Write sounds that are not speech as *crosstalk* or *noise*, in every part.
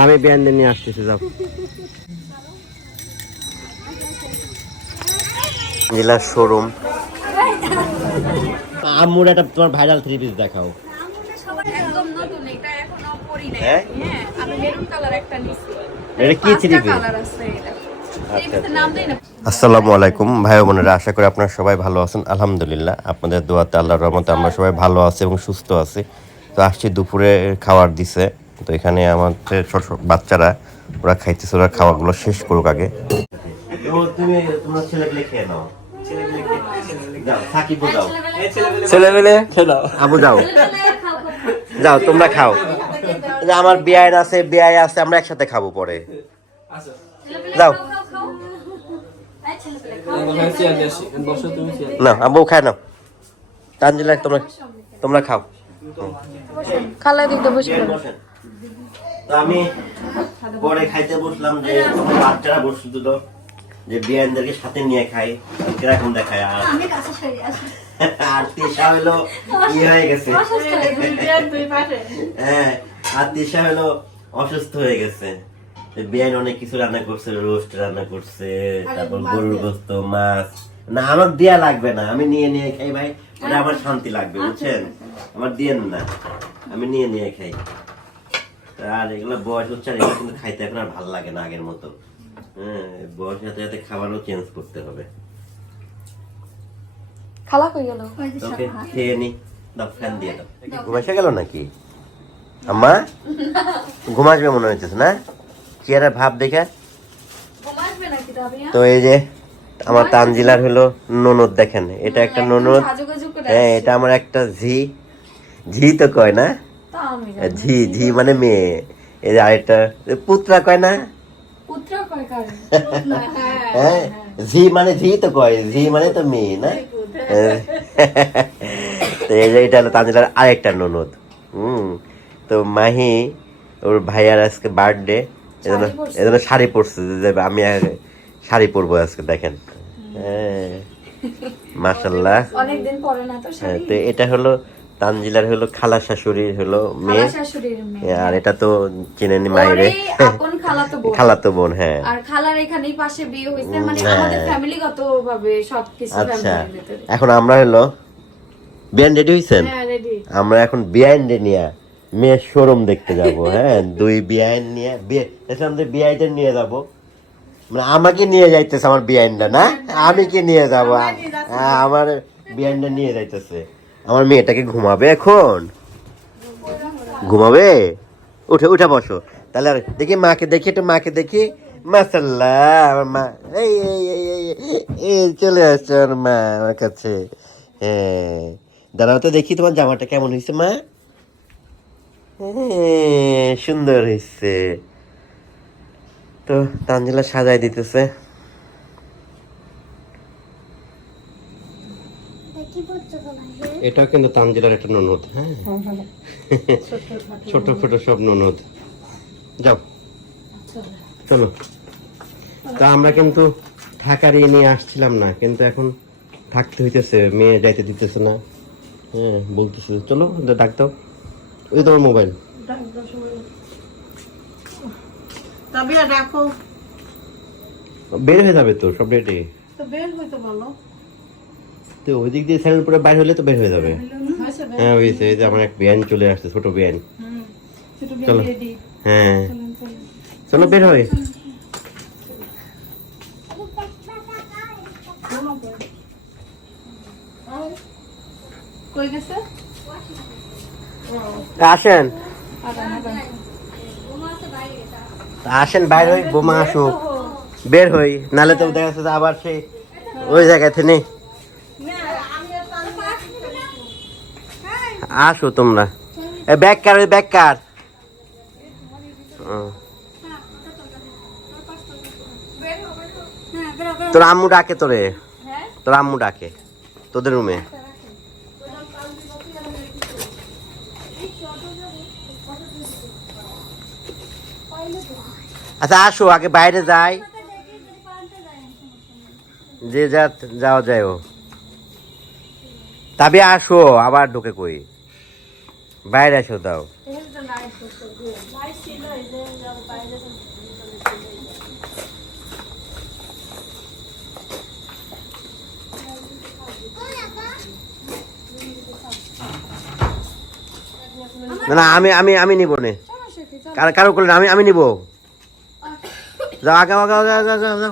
আমি বিয়ান নিয়ে আসতেছি যাও। জেলার শোরুম আম্মুর একটা তোমার ভাইরাল থ্রি পিস দেখাও। একদম নতুন এটা এখনও পরি নাই হ্যাঁ? আমি মেরুন কালার একটা নিছি এটা কি থ্রি পিস কালার আছে এটা আচ্ছা, থ্রি নাম দেই না আসসালামু আলাইকুম ভাই ও বোনেরা আশা করি আপনারা সবাই ভালো আছেন। আলহামদুলিল্লাহ আপনাদের দোয়াতে আল্লাহর রহমতে আমরা সবাই ভালো আছি এবং সুস্থ আছি। তো আসছি দুপুরে খাবার দিছে। তো এখানে আমাদের ছোট ছোট বাচ্চারা ওরা খাইতেছে ওরা খাওয়াগুলো শেষ করুক আগে। তুমি তোমার ছেলেগুলো খেয়ে নাও। যাও ছেলে মেলে আবু যাও। যাও তোমরা খাও। আমার বিয়ায় আছে বিয়ায় আছে আমরা একসাথে খাব পরে। যাও। না আবু খায় নাও। তানজিলা তোমরা তোমরা খাও। খালা দিতে বসে। তো আমি পরে খাইতে বসলাম যে বাচ্চারা যে বিয়ানদেরকে সাথে নিয়ে খাই কীরকম দেখায় আর? আর তিশা হলো ই হয়ে গেছে। হ্যাঁ আর তিশা হলো অসুস্থ হয়ে গেছে। বিয়ান অনেক কিছু রান্না করছে রোস্ট রান্না করছে তারপর গরুর গোস্ত মাছ। না আমার দেয়া লাগবে না। আমি নিয়ে নিয়ে খাই ভাই। ওটা আমার শান্তি লাগবে বুঝছেন? আমার দিয়েন না। আমি নিয়ে নিয়ে খাই। আর এগুলো বয়স হচ্ছে আর এগুলো কিন্তু খাইতে এখন আর ভালো লাগে না আগের মতো। হ্যাঁ বয়স সাথে সাথে খাবারও চেঞ্জ করতে হবে। খালা কই গেল? ওকে খেয়ে নি দাও ফ্যান দিয়ে দাও। ঘুম এসে গেল নাকি? আম্মা? ঘুম আসবে মনে হচ্ছে না? চেয়ারের ভাব দেখে? ঘুমাসবে নাকি রাবিয়া তো এই যে আমার তানজিলার হলো ননদ দেখেন এটা একটা ননদ। হ্যাঁ এটা আমার একটা ঝি। ঝি তো কয় না? ঝি ঝি মানে মেয়ে। এই যে আরেকটা পুত্রা কয় না? পুত্র কয় কার? হ্যাঁ ঝি মানে ঝি তো কয় ঝি মানে তো মেয়ে না? হ্যাঁ। তো এই যে এটা হলো তানজিলার আরেকটা ননদ। হুম। তো মাহি ওর ভাইয়ার আজকে বার্থডে এজন্য শাড়ি পরছে? এজন্য শাড়ি পরছে যে আমি আর শাড়ি পরবো আজকে দেখেন। হ্যাঁ। *laughs* মাশাল্লাহ অনেকদিন পরে না তো হ্যাঁ, তো এটা হলো তানজিলার হলো খালা শাশুড়ির হলো মেয়ে। আর এটা তো চিনেনি মাইরে ওরই আপন খালা তো বোন হ্যাঁ। আর খালার এখানেই পাশে বিয়ে হয়েছে মানে হ্যাঁ। আমাদের ফ্যামিলিগত ভাবে সবকিছু আচ্ছা। এখন আমরা হলো বিয়ান রেডি হয়েছেন হ্যাঁ আমরা এখন বিয়াইন নিয়ে মেয়ের শোরুম দেখতে যাব *laughs* হ্যাঁ। দুই বিয়াইন নিয়ে বিয়ে যে বিয়াইটা নিয়ে যাব। মানে আমাকে নিয়ে যাইতেছে আমার বিয়াইনটা না? আমি কি নিয়ে যাব? হ্যাঁ, আমার বিয়াইনটা নিয়ে যাইতেছে। আমার মেয়েটাকে ঘুমাবে এখন? ঘুমাবে? উঠে উঠে বসো। তাহলে আর দেখি মাকে দেখি একটু মাকে দেখি। মাসাল্লাহ আমার মা। এই এই এই এই এই চলে আসছে আমার মা আমার কাছে। হ্যাঁ। দাঁড়াও তো দেখি তোমার জামাটা কেমন হয়েছে মা। হ্যাঁ, সুন্দর হয়েছে। তো তানজিলা সাজাই দিতেছে। এটাও কিন্তু তানজিলার একটা ননদ হ্যাঁ? ছোট ছোট সব ননদ। যাও। চলো। তা আমরা কিন্তু থাকার ইয়ে নিয়ে আসছিলাম না কিন্তু এখন থাকতে হইতেছে মেয়ে যাইতে দিতেছে না। হ্যাঁ বলতেছে। চলো ডাক দাও। ওই তোমার মোবাইল। বের হয়ে যাবে তো সব তো বের হইতে বলো। তো ওই দিক দিয়ে স্যালের উপরে বাইর হলে তো বের হয়ে যাবে। হ্যাঁ এই যে আমার এক বিয়ান চলে আসছে ছোট বিয়ান। চলো। হ্যাঁ। চলো বের হয়। আসেন। আসেন বাইর হই বোমা আসুক। বের হই নালে তো দেখা যাচ্ছে আবার সেই ওই জায়গাতে থেকে আসো তোমরা। ব্যাগ কার ব্যাগ কার। তোর আম্মু ডাকে তোরে। তোর আম্মু ডাকে। তোদের রুমে। আচ্ছা আসো, আগে বাইরে যাই। যে যা যাওয়া যায় ও। তবে আসো, আবার ঢুকে কই। বাইরে এসো দাও। না না, আমি আমি আমি নিব নে। কার, কারও করলে আমি আমি নিব। যাও আগে আগে আগে আগে আগে আগে।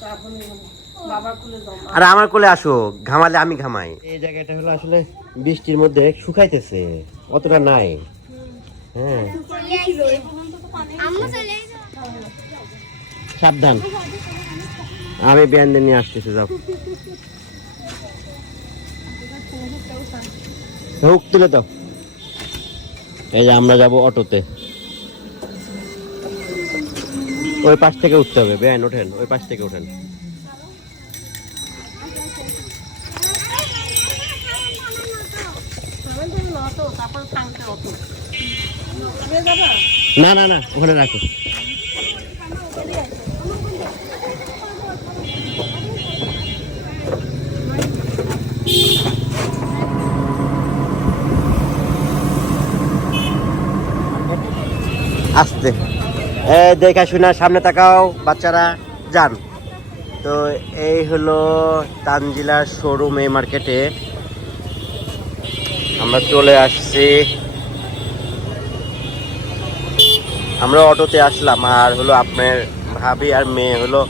বাবার কুলে দাও আরে আমার কোলে আসো ঘামালে আমি ঘামাই। এই জায়গাটা হলো আসলে বৃষ্টির মধ্যে শুকাইতেছে অতটা নাই। হ্যাঁ। সাবধান। আমি ব্যান্ড নিয়ে আসতেছি যাও। হুক তুলে দাও। এই যে আমরা যাব অটোতে। ওই পাশ থেকে উঠতে হবে বেআইন ওঠেন ওই পাশ থেকে ওঠেন। না না না ওখানে রাখো। আস্তে। এ দেখা শোনা সামনে তাকাও বাচ্চারা যান। তো এই হলো তানজিলার শোরুম এই মার্কেটে আমরা চলে আসছি। আমরা অটোতে আসলাম আর হলো আপনার ভাবি আর মেয়ে হলো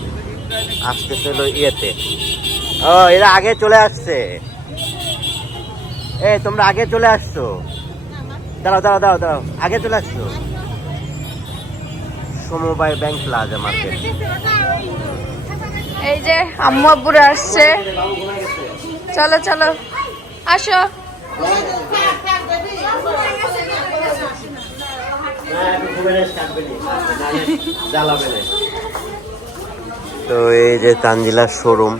আসতেছে হলো ইয়েতে। ও, এরা আগে চলে আসছে। এ তোমরা আগে চলে আসছো? দাঁড়াও দাঁড়াও দাঁড়াও দাঁড়াও। আগে চলে আসছো? সমবায় ব্যাংক প্লাজা মার্কেট। এই যে আম্মু আব্বুরা আসছে। চলো চলো। আসো। তো এই যে তানজিলার শোরুম।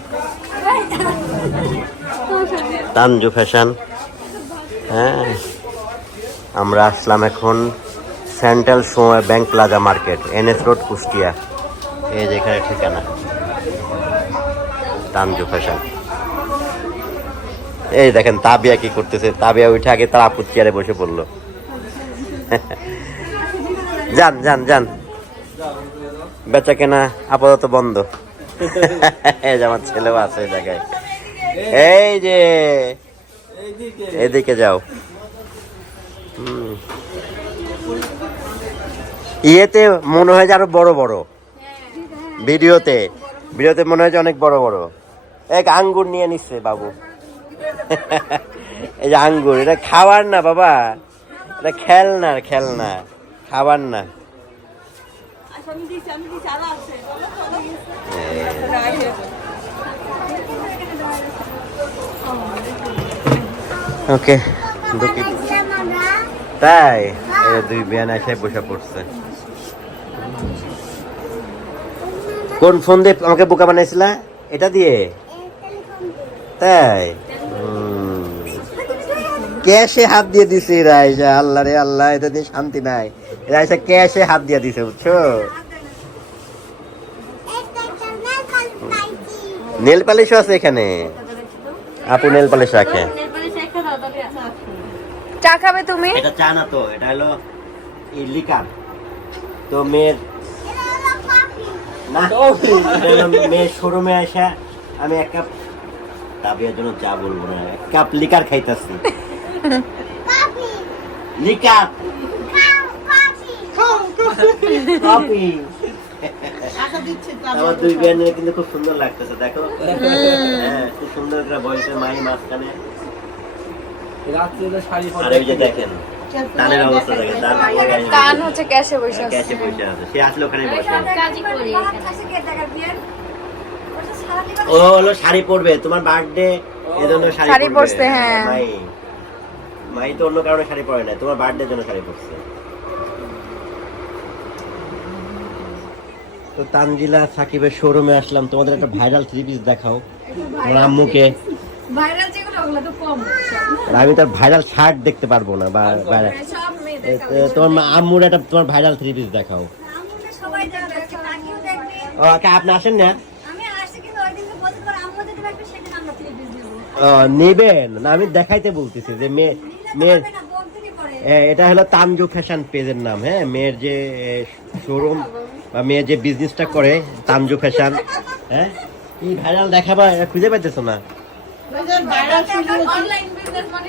তানজু ফ্যাশন। হ্যাঁ আমরা আসলাম এখন সেন্ট্রাল সময় bank plaza market, NS road, Kushtia. এই যেখানে ঠিকানা। তানজু ফ্যাশন। এই দেখেন, তাবিয়া কি করতেছে? তাবিয়া উঠে আগে তার আপুর চেয়ারে বসে পড়ল। যান যান যান। বেচা কেনা আপাতত বন্ধ। এই যে আমার ছেলেও আছে জায়গায়। এই যে, এদিকে যাও। ইয়েতে মনে হয় যে আরও বড় বড়। ভিডিওতে। ভিডিওতে মনে হয় যে অনেক বড় বড়। এক আঙ্গুর নিয়ে নিচ্ছে বাবু। *laughs* এই যে আঙ্গুর এটা খাবার না বাবা। এটা খেলনা খেলনা। খাবার না। ওকে দুঃখিত। তাই দুই বিয়ান এসে বসে পড়ছে। কোন ফোন দিয়ে আমাকে বোকা বানাইছিলা? এটা দিয়ে। তাই। ক্যাশে হাত দিয়ে দিছে এরা এসে আল্লাহ রে আল্লাহ এটা দিয়ে শান্তি নাই। এরা এসে ক্যাশে হাত দিয়ে দিছে বুঝছ? নেল পালিশও আছে এখানে। আপু নেল পালিশ রাখে। চা খাবে তুমি? এটা চা না তো এটা হলো লিকার তো মেয়ের না মেয়ের শোরুমে আসা আমি এক কাপ তাবিয়ার জন্য চা বলব না এক কাপ লিকার খাইতেছি। লিকার কফি আমার দুই বিয়ানের কিন্তু খুব সুন্দর লাগতেছে দেখো। হ্যাঁ খুব সুন্দর করে বয়সের মাই মাঝখানে। আর এই যে দেখেন তানের অবস্থা দেখেন কান হচ্ছে ক্যাশে বসে আছে ক্যাশে বসে আছে সে আসলে ওখানে বসে ও হলো শাড়ি পরবে তোমার বার্থডে এজন্য শাড়ি শাড়ি পরবে। পরছে, হ্যাঁ। মাই তো অন্য কারণে শাড়ি পরে না তোমার বার্থডে জন্য শাড়ি পরছে। তো তানজিলা সাকিবের শোরুমে আসলাম তোমাদের একটা ভাইরাল থ্রি পিস দেখাও আমার আম্মুকে। ভাইরাল যেগুলো ওগুলো তো কম। আমি তার ভাইরাল শার্ট দেখতে পারব না বা তোমার মা- আম্মুর একটা তোমার ভাইরাল থ্রি পিস দেখাও। সবাই দেখবে তাকিও দেখবে। ও আচ্ছা, আপনি আসেন না? নেবেন। না আমি দেখাইতে বলতেছি যে মেয়ে মেয়ের এটা হলো তানজু ফ্যাশন পেজের নাম হ্যাঁ? মেয়ের যে শোরুম বা মেয়ের যে বিজনেসটা করে তানজু ফ্যাশন হ্যাঁ? কি ভাইরাল দেখাবা খুঁজে পাইতেছো না? অনলাইন বিজনেস মানে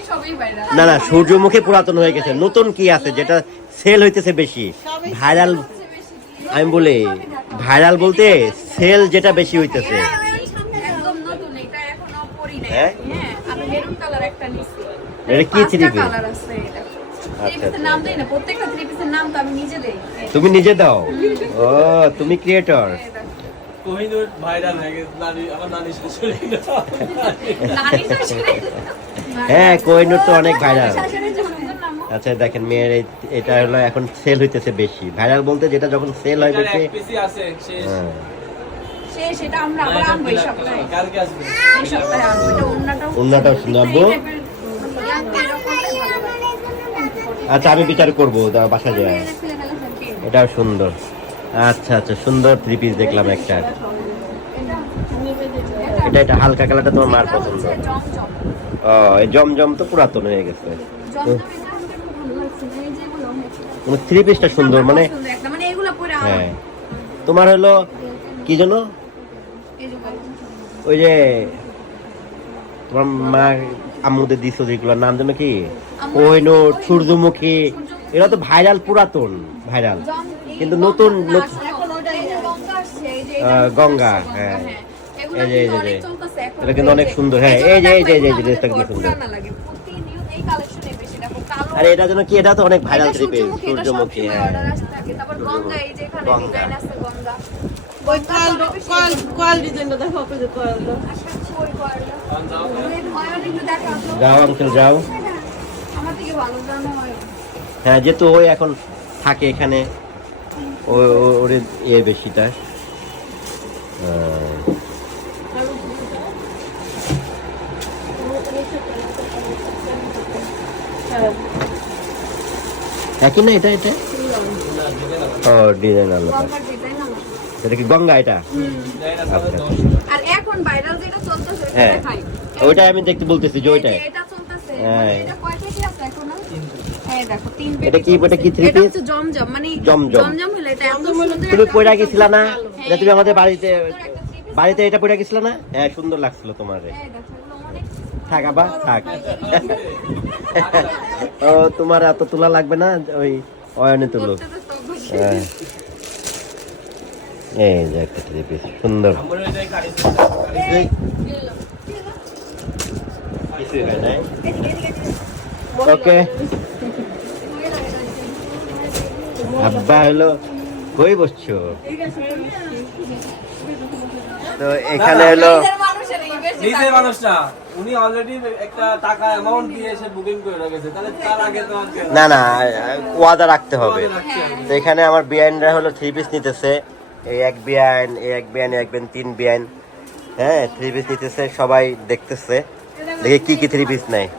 না না সূর্যমুখী পুরাতন হয়ে গেছে। নতুন কি আছে যেটা সেল হইতেছে বেশি? ভাইরাল আমি বলি ভাইরাল বলতে সেল যেটা বেশি হইতেছে। একদম নতুন এটা এখনও পরি নাই। হ্যাঁ? এটা কি থ্রি পিস কালার আছে এটা। আচ্ছা, আমি নিজে দেই। তুমি নিজে দাও। *laughs* ও তুমি ক্রিয়েটর কোহিনুর ভাইরাল হয়ে গেছে নানি আমার নানি শাশুড়ি। নানি শাশুড়ি? হ্যাঁ কোহিনুর তো অনেক ভাইরাল আচ্ছা দেখেন মেয়ের এটা হলো এখন সেল হইতেছে বেশি। ভাইরাল বলতে যেটা যখন সেল হয় বেশি এক পিসি আচ্ছা আমি বিচার করব বাসা যায় এটাও সুন্দর। আচ্ছা আচ্ছা সুন্দর থ্রি পিস দেখলাম একটা। এটা এটা হালকা কালারটা তোমার মার পছন্দ। ও, এই জমজম তো পুরাতন হয়ে গেছে। থ্রি পিসটা সুন্দর মানে মানে হ্যাঁ। তোমার হলো, কি যে ওই যে, তোমার মা আম্মুদের দিছো যেগুলো নাম যেন কি? কোহিনুর সূর্যমুখী। এরা তো ভাইরাল পুরাতন ভাইরাল। কিন্তু নতুন গঙ্গা আসছে এই যে আহ, গঙ্গা হ্যাঁ। এই যে, এই যে, কিন্তু। এটা কিন্তু অনেক সুন্দর, হ্যাঁ, এই যে, এই যে, এই যে, ড্রেসটা এগুলো কি সুন্দর। আরে এটা যেন কি এটা তো অনেক ভাইরাল সূর্যমুখী, হ্যাঁ। গঙ্গা, এই যে এখানে গঙ্গা। design আছে গঙ্গা। ওই কয়েল কয়েল কয়েল ডিজাইনটা দেখো যাও আঙ্কেল যাও। হয় যেহেতু ওই এখন থাকে এখানে ও- ও- ওর ইয়ে বেশিটা আহ, একই না এটা এটা? ও ডিজাইন আলাদা। এটা কি গঙ্গা এটা? আচ্ছা। আর ভাইরাল যেটা চলতেছে হ্যাঁ। সেটা ওইটাই আমি দেখতে বলতেছি যে ওইটাই। এটা চলতেছে হ্যাঁ। এটা কয়টা কি আছে এখন? এই দেখো তিন এটা কি- এটা কি three এটা জমজম মানে জমজম। জমজম হলো এটা এত সুন্দর তুমি পড়া গেছিলা না? এটা তুমি আমাদের বাড়িতে। বাড়িতে এটা পড়ে গেছিল না? হ্যাঁ সুন্দর লাগছিল তোমার। থাক ও তোমার এত তোলা লাগবে না ওই অয়নে তুলো। হ্যাঁ এই যে একটা থ্রি পিস সুন্দর। ওকে আব্বা হলো কই বসছো? তো এখানে হলো নিজে লাগে। না উনি অলরেডি একটা টাকা অ্যামাউন্ট দিয়ে এসে বুকিং করে রেখেছে তাহলে তার আগে তো না না ওয়াদা রাখতে হবে। তো এখানে আমার বিয়াইনরা হলো থ্রি পিস নিতেছে। এই এক বিয়াইন এই এক বিয়াইন এই এক বিয়াইন তিন বিয়াইন হ্যাঁ থ্রি পিস নিতেছে, সবাই দেখতেছে দেখে কি কি থ্রি পিস নেয়।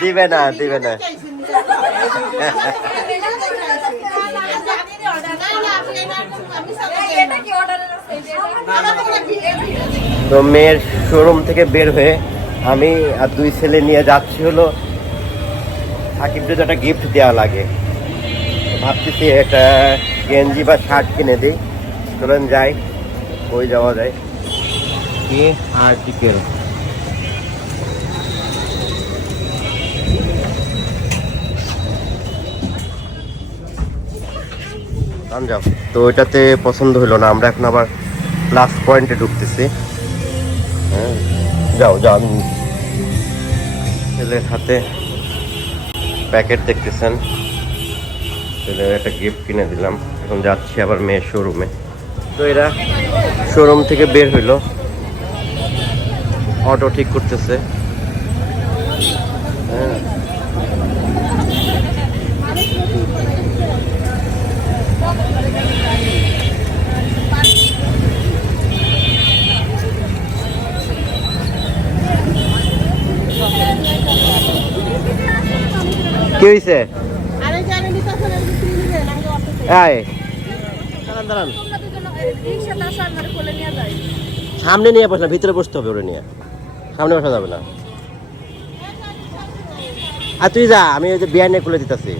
দিবে না দিবে না? তো মেয়ের শোরুম থেকে বের হয়ে আমি আর দুই ছেলে নিয়ে যাচ্ছি হলো সাকিবদের তো একটা গিফট দেওয়া লাগে। ভাবতেছি একটা গেঞ্জি বা শার্ট কিনে দিই। চলেন যাই ওই যাওয়া যায়? কি আর্টিকেল আন যাও। তো ওইটাতে পছন্দ হলো না আমরা এখন আবার প্লাস পয়েন্টে ঢুকতেছি। হ্যাঁ যাও যাও আমি ছেলের হাতে প্যাকেট দেখতেছেন। ছেলের একটা গিফট কিনে দিলাম। এখন যাচ্ছি আবার মেয়ের শোরুমে তো এরা শোরুম থেকে বের হইল। অটো ঠিক করতেছে। হ্যাঁ কি হয়েছে আরে জানেন তো আসলে আপনি নিবেন আমাকে অটো আয় দাঁড়ান দাঁড়ান তোমরা দুজন রিক্সাতে আসো আর মানে কোলে নিয়ে যাই সামনে নিয়ে বসে না ভিতরে বসতে হবে ওরে নিয়ে। সামনে বসা যাবে না। আর তুই যা আমি ওই যে বিয়া নিয়ে খুলে দিতেছি।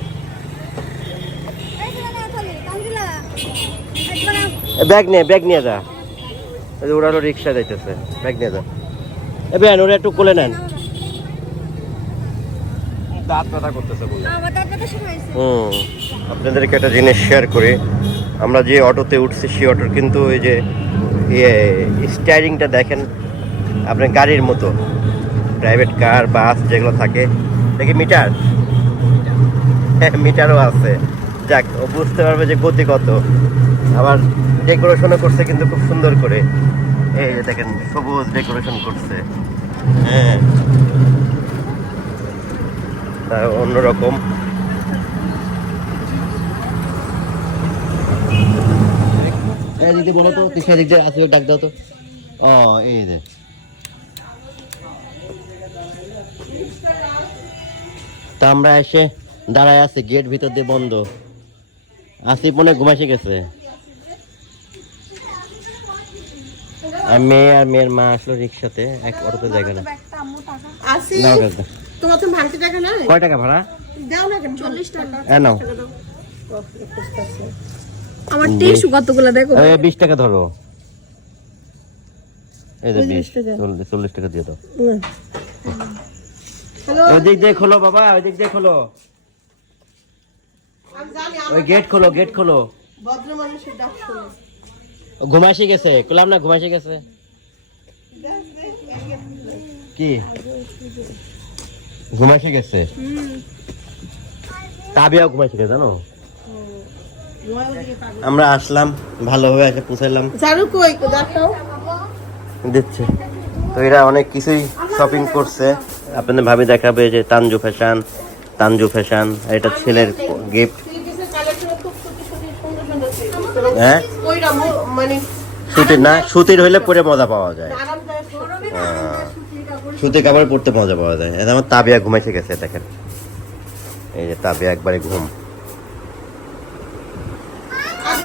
ব্যাগ নিয়ে ব্যাগ নিয়ে যা। ওরা রিক্সা যাইতেছে ব্যাগ নিয়ে যা। এ বেন ওরা একটু কোলে নেন। দাঁত ব্যথা করতেছে বলে। হুম আপনাদেরকে একটা জিনিস শেয়ার করি। আমরা যে অটোতে উঠছি সেই অটোর কিন্তু ওই যে ইয়ে স্টায়ারিংটা দেখেন আপনার গাড়ির মতো। প্রাইভেট কার বাস যেগুলো থাকে। দেখি মিটার হ্যাঁ মিটারও আছে। যাক ও বুঝতে পারবে যে গতি কত। আবার ডেকোরেশনও করছে কিন্তু খুব সুন্দর করে। এই দেখেন সবুজ ডেকোরেশন করছে। হ্যাঁ। অন্যরকম বলো তো তুই সেদিক দিয়ে ডাক দাও তো। ও এই যে। তা আমরা এসে দাঁড়ায় আছি গেট ভিতর দিয়ে বন্ধ। আসি মনে ঘুমাসে গেছে। আর মেয়ে আর মেয়ের মা আসলো রিক্সাতে এক অটোতে জায়গা না। তোমার তো ভাঙতে টাকা নাই? কয় টাকা ভাড়া? দাও না কেন? চল্লিশ টাকা। হ্যাঁ নাও। আমার টিস্যু কতগুলো দেখো? এই বিশ টাকা ধরো। এই যে বিশ চল্লিশ চল্লিশ টাকা দিয়ে দাও। হ্যালো ওই দিক দিয়ে খোলো বাবা ওই দিক দিয়ে খোলো। ওই গেট খোলো গেট খোলো। ভদ্র মানুষের ডাক শুনে। ঘুমাসি গেছে কুলাম না ঘুমাসি গেছে। কি? ঘুমাসি গেছে তাবিয়াও ঘুমাসি গেছে জানো? আমরা আসলাম ভালোভাবে এসে পৌঁছাইলাম। ঝাড়ু কই? দেখাও দিচ্ছে। তো এরা অনেক কিছুই শপিং করছে। আপনাদের ভাবি দেখাবে যে তানজু ফ্যাশন তানজু ফ্যাশন এটা ছেলের গিফট হ্যাঁ? মানে সুতির না সুতির হইলে পরে মজা পাওয়া যায়। সুতির কাপড় পড়তে মজা পাওয়া যায়। আমার তাবিয়া ঘুমাইছে গেছে, দেখেন। এই যে তাবিয়া একবারে ঘুম।